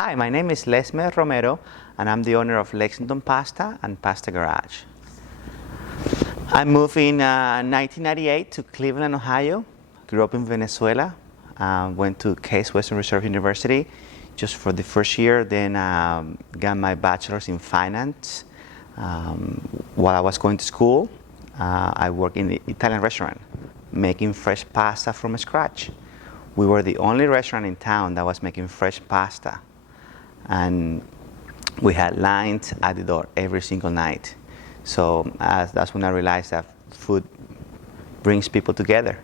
Hi, my name is Lesme Romero, and I'm the owner of Lexington Pasta and Pasta Garage. I moved in 1998 to Cleveland, Ohio. Grew up in Venezuela. Went to Case Western Reserve University just for the first year. Then got my bachelor's in finance. While I was going to school, I worked in the Italian restaurant, making fresh pasta from scratch. We were the only restaurant in town that was making fresh pasta. And we had lines at the door every single night. So that's when I realized that food brings people together,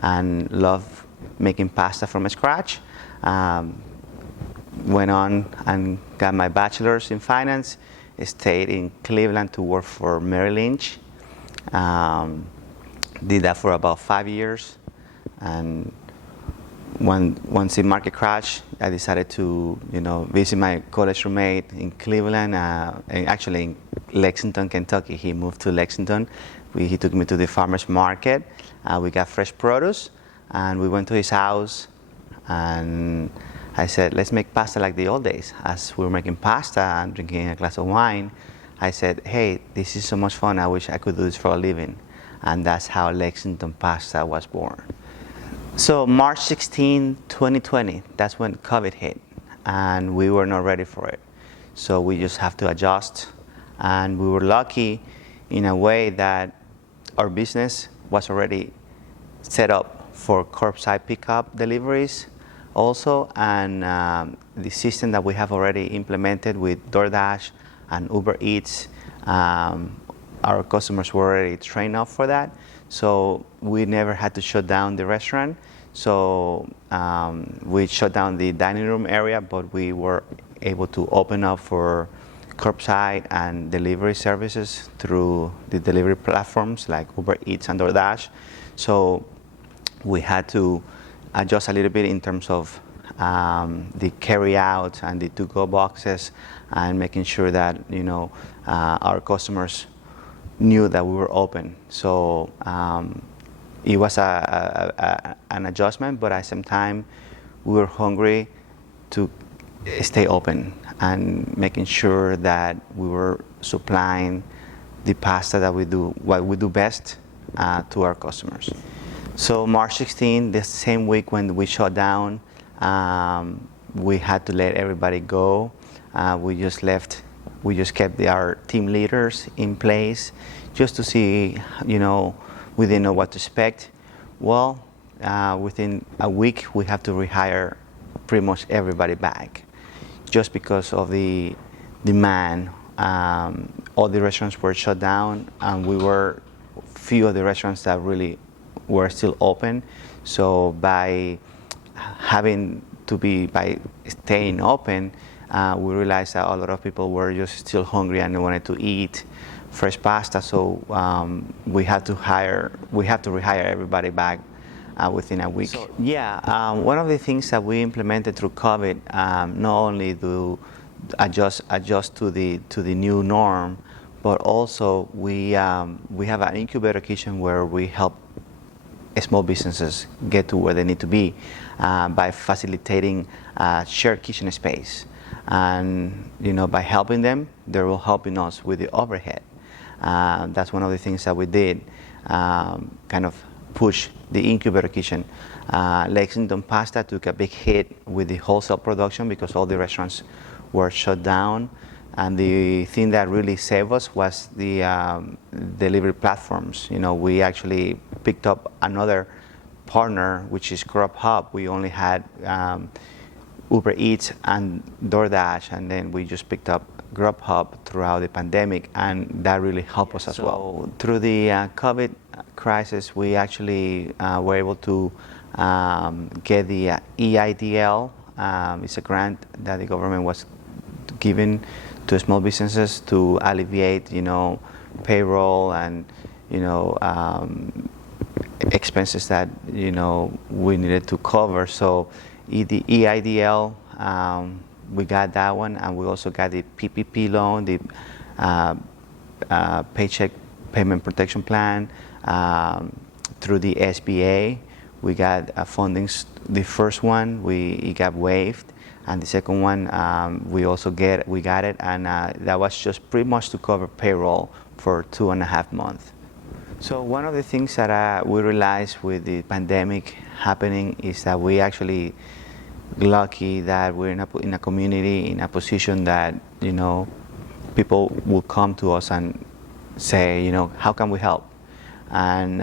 and love making pasta from scratch. Went on and got my bachelor's in finance. Stayed in Cleveland to work for Merrill Lynch. Did that for about 5 years, and once the market crashed, I decided to, visit my college roommate in Cleveland, and actually in Lexington, Kentucky. He moved to Lexington. He took me to the farmer's market. We got fresh produce, and we went to his house, and I said, let's make pasta like the old days. As we were making pasta and drinking a glass of wine, I said, hey, this is so much fun. I wish I could do this for a living. And that's how Lexington Pasta was born. So March 16, 2020, that's when COVID hit, and we were not ready for it. So we just have to adjust, and we were lucky in a way that our business was already set up for curbside pickup deliveries also, and the system that we have already implemented with DoorDash and Uber Eats, our customers were already trained up for that. So we never had to shut down the restaurant. So we shut down the dining room area, but we were able to open up for curbside and delivery services through the delivery platforms like Uber Eats and DoorDash. So we had to adjust a little bit in terms of the carry out and the to-go boxes, and making sure that our customers knew that we were open. So it was an adjustment, but at the same time, we were hungry to stay open and making sure that we were supplying the pasta that we do, what we do best, to our customers. So March 16, the same week when we shut down, we had to let everybody go. We just kept our team leaders in place just to see, we didn't know what to expect. Well, within a week, we have to rehire pretty much everybody back just because of the demand. All the restaurants were shut down, and we were few of the restaurants that really were still open. So by staying open, we realized that a lot of people were just still hungry and they wanted to eat fresh pasta. So we have to rehire everybody back within a week. So, one of the things that we implemented through COVID, not only to adjust to the new norm, but also we have an Incubator Kitchen where we help small businesses get to where they need to be by facilitating shared kitchen space. And by helping them, they will helping us with the overhead. That's one of the things that we did, kind of push the Incubator Kitchen. Lexington Pasta took a big hit with the wholesale production because all the restaurants were shut down. And the thing that really saved us was the delivery platforms. We actually picked up another partner, which is Grubhub. We only had Uber Eats and DoorDash, and then we just picked up Grubhub throughout the pandemic, and that really helped us as well. Through the COVID crisis, we actually were able to get the EIDL. It's a grant that the government was giving to small businesses to alleviate, payroll and, expenses that, we needed to cover. So the EIDL, we got that one, and we also got the PPP loan, the Paycheck Payment Protection Plan, through the SBA. We got funding. The first one, it got waived, and the second one we got it, and that was just pretty much to cover payroll for 2.5 months. So one of the things that we realized with the pandemic happening is that we actually lucky that we're in a community, in a position that, you know, people will come to us and say, you know, how can we help? And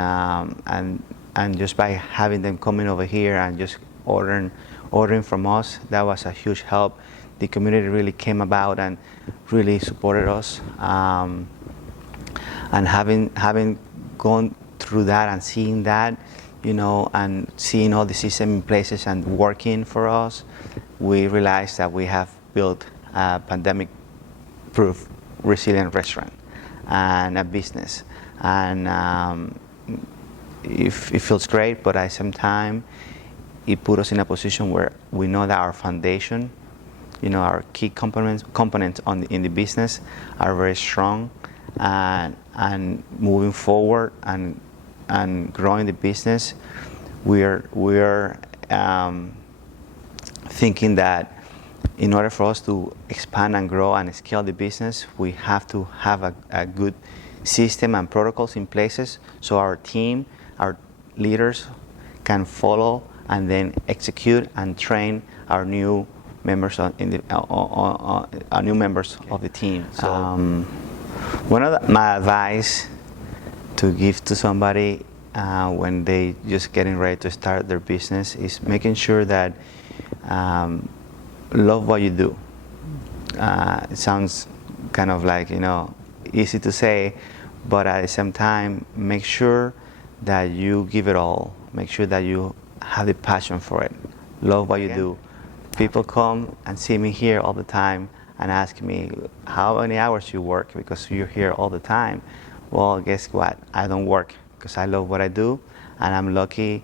just by having them coming over here and just ordering from us, that was a huge help. The community really came about and really supported us. And having gone through that and seeing that, you know, and seeing all the system in places and working for us, we realized that we have built a pandemic-proof, resilient restaurant and a business. And it feels great, but at the same time, it put us in a position where we know that our foundation, you know, our key components in the business are very strong, and moving forward and growing the business, we're thinking that in order for us to expand and grow and scale the business, we have to have a good system and protocols in places so our team, our leaders can follow and then execute and train our new members our new members of the team. So, one of my advice to give to somebody when they just getting ready to start their business is making sure that love what you do. It sounds kind of like, you know, easy to say, but at the same time, make sure that you give it all. Make sure that you have the passion for it. Love what you do. People come and see me here all the time and ask me how many hours you work because you're here all the time. Well, guess what? I don't work because I love what I do, and I'm lucky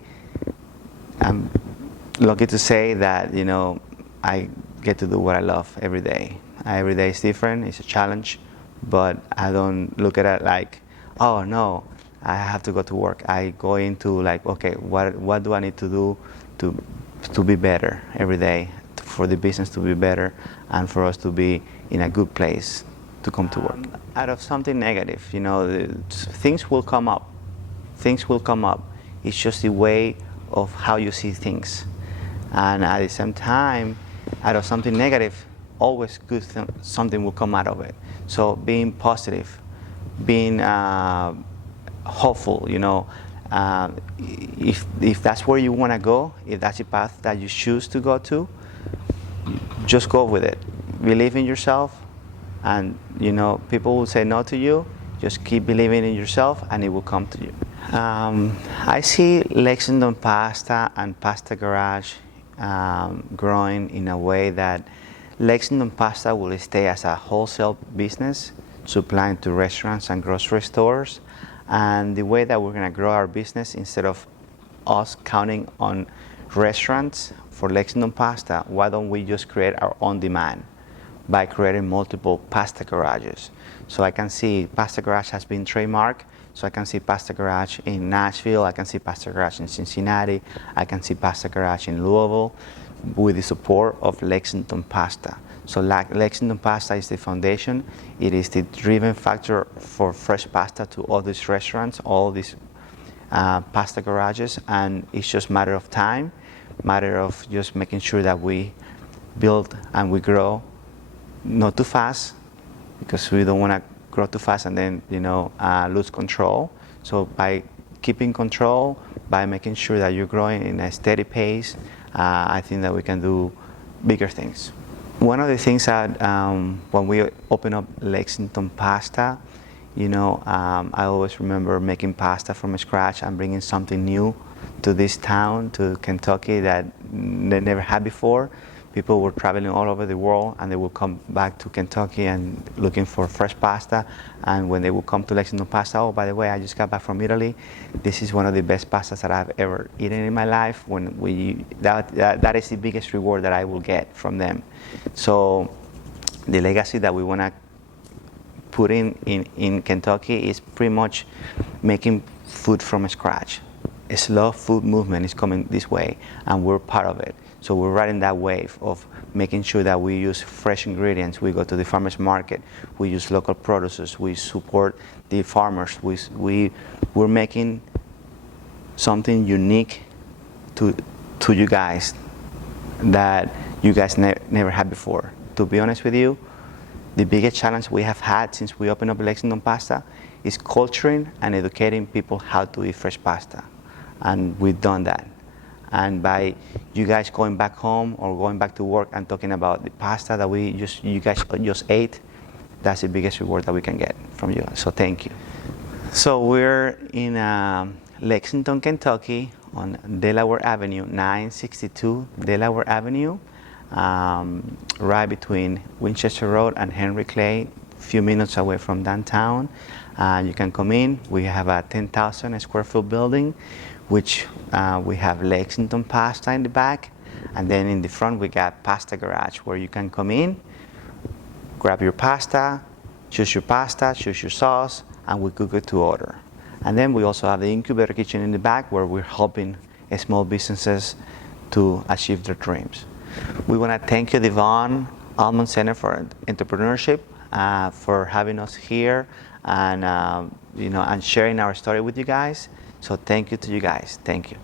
to say that, you know, I get to do what I love every day. Every day is different, it's a challenge, but I don't look at it like, oh no, I have to go to work. I go into like, okay, what do I need to do to be better every day, for the business to be better and for us to be in a good place to come to work. Out of something negative, you know, things will come up. Things will come up. It's just the way of how you see things. And at the same time, out of something negative, always good something will come out of it. So being positive, being hopeful, you know, if that's where you want to go, if that's the path that you choose to go to, just go with it. Believe in yourself, and you know, people will say no to you. Just keep believing in yourself and it will come to you. I see Lexington Pasta and Pasta Garage growing in a way that Lexington Pasta will stay as a wholesale business, supplying to restaurants and grocery stores. And the way that we're going to grow our business, instead of us counting on restaurants for Lexington Pasta, why don't we just create our own demand by creating multiple pasta garages? So I can see Pasta Garage has been trademarked, so I can see Pasta Garage in Nashville, I can see Pasta Garage in Cincinnati, I can see Pasta Garage in Louisville, with the support of Lexington Pasta. So Lexington Pasta is the foundation. It is the driven factor for fresh pasta to all these restaurants, all these pasta garages, and it's just a matter of time, matter of just making sure that we build and we grow, not too fast, because we don't want to grow too fast and then, you know, lose control. So by keeping control, by making sure that you're growing in a steady pace, I think that we can do bigger things. One of the things that when we open up Lexington Pasta, you know, I always remember making pasta from scratch and bringing something new to this town, to Kentucky, that they never had before. People were traveling all over the world and they would come back to Kentucky and looking for fresh pasta. And when they would come to Lexington Pasta, oh, by the way, I just got back from Italy. This is one of the best pastas that I've ever eaten in my life. That is the biggest reward that I will get from them. So the legacy that we want to put in Kentucky is pretty much making food from scratch. A slow food movement is coming this way, and we're part of it. So we're riding that wave of making sure that we use fresh ingredients. We go to the farmers market. We use local producers. We support the farmers. We're making something unique to you guys that you guys never had before. To be honest with you, the biggest challenge we have had since we opened up Lexington Pasta is culturing and educating people how to eat fresh pasta. And we've done that. And by you guys going back home or going back to work and talking about the pasta that you guys just ate, that's the biggest reward that we can get from you. So thank you. So we're in Lexington, Kentucky on Delaware Avenue, 962 Delaware Avenue, right between Winchester Road and Henry Clay, a few minutes away from downtown. You can come in. We have a 10,000 square foot building, which we have Lexington Pasta in the back. And then in the front, we got Pasta Garage, where you can come in, grab your pasta, choose your sauce, and we cook it to order. And then we also have the Incubator Kitchen in the back, where we're helping small businesses to achieve their dreams. We want to thank you, Devon, Allmen Center for Entrepreneurship, for having us here and and sharing our story with you guys. So thank you to you guys. Thank you.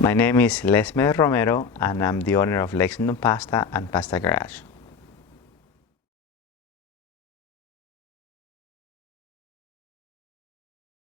My name is Lesmer Romero, and I'm the owner of Lexington Pasta and Pasta Garage.